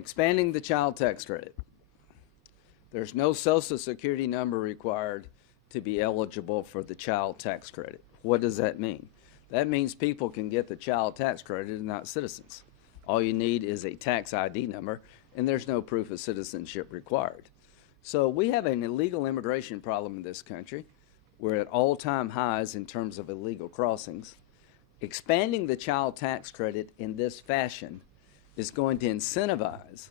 Expanding the child tax credit. There's no Social Security number required to be eligible for the child tax credit. What does that mean? That means people can get the child tax credit and not citizens. All you need is a tax ID number, and there's no proof of citizenship required. So we have an illegal immigration problem in this country. We're at all-time highs in terms of illegal crossings. Expanding the child tax credit in this fashion is going to incentivize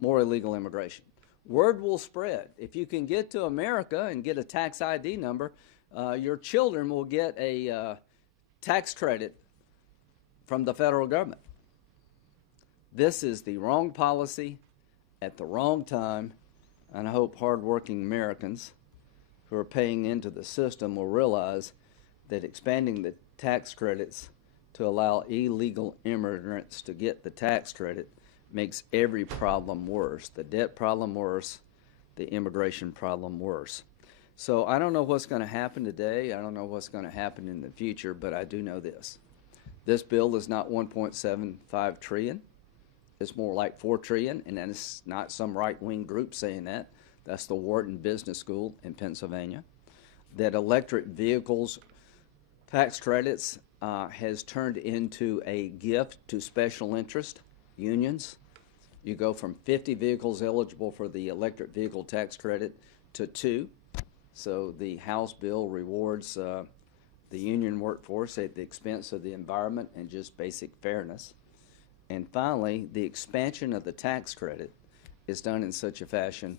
more illegal immigration. Word will spread. If you can get to America and get a tax ID number, your children will get a tax credit from the federal government. This is the wrong policy at the wrong time, and I hope hardworking Americans who are paying into the system will realize that expanding the tax credits to allow illegal immigrants to get the tax credit makes every problem worse. The debt problem worse, the immigration problem worse. So I don't know what's going to happen today. I don't know what's going to happen in the future, but I do know this. This bill is not 1.75 trillion. It's more like 4 trillion, and it's not some right-wing group saying that. That's the Wharton Business School in Pennsylvania. That electric vehicles tax credits has turned into a gift to special interest unions. You go from 50 vehicles eligible for the electric vehicle tax credit to 2. So the House bill rewards the union workforce at the expense of the environment and just basic fairness. And finally, the expansion of the tax credit is done in such a fashion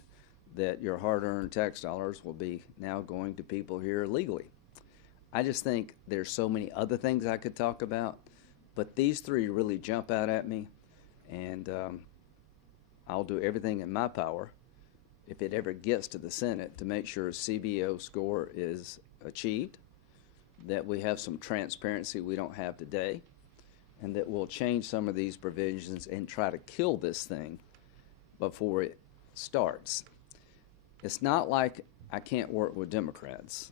that your hard-earned tax dollars will be now going to people here legally. I just think there's so many other things I could talk about, but these three really jump out at me, and I'll do everything in my power, if it ever gets to the Senate, to make sure a CBO score is achieved, that we have some transparency we don't have today, and that we'll change some of these provisions and try to kill this thing before it starts. It's not like I can't work with Democrats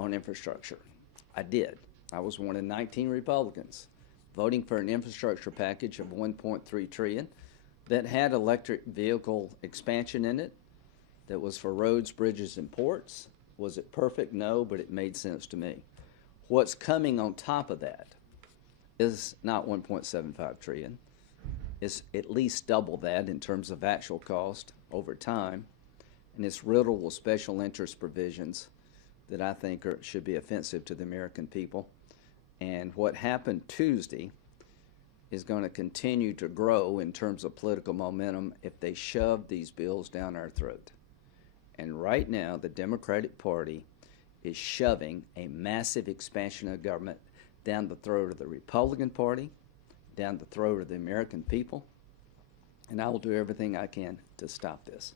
on infrastructure. I did. I was one of 19 Republicans voting for an infrastructure package of 1.3 trillion that had electric vehicle expansion in it, that was for roads, bridges, and ports. Was it perfect? No, but it made sense to me. What's coming on top of that is not 1.75 trillion. It's at least double that in terms of actual cost over time, and it's riddled with special interest provisions that I think should be offensive to the American people. And what happened Tuesday is going to continue to grow in terms of political momentum if they shove these bills down our throat. And right now, the Democratic Party is shoving a massive expansion of government down the throat of the Republican Party, down the throat of the American people, and I will do everything I can to stop this.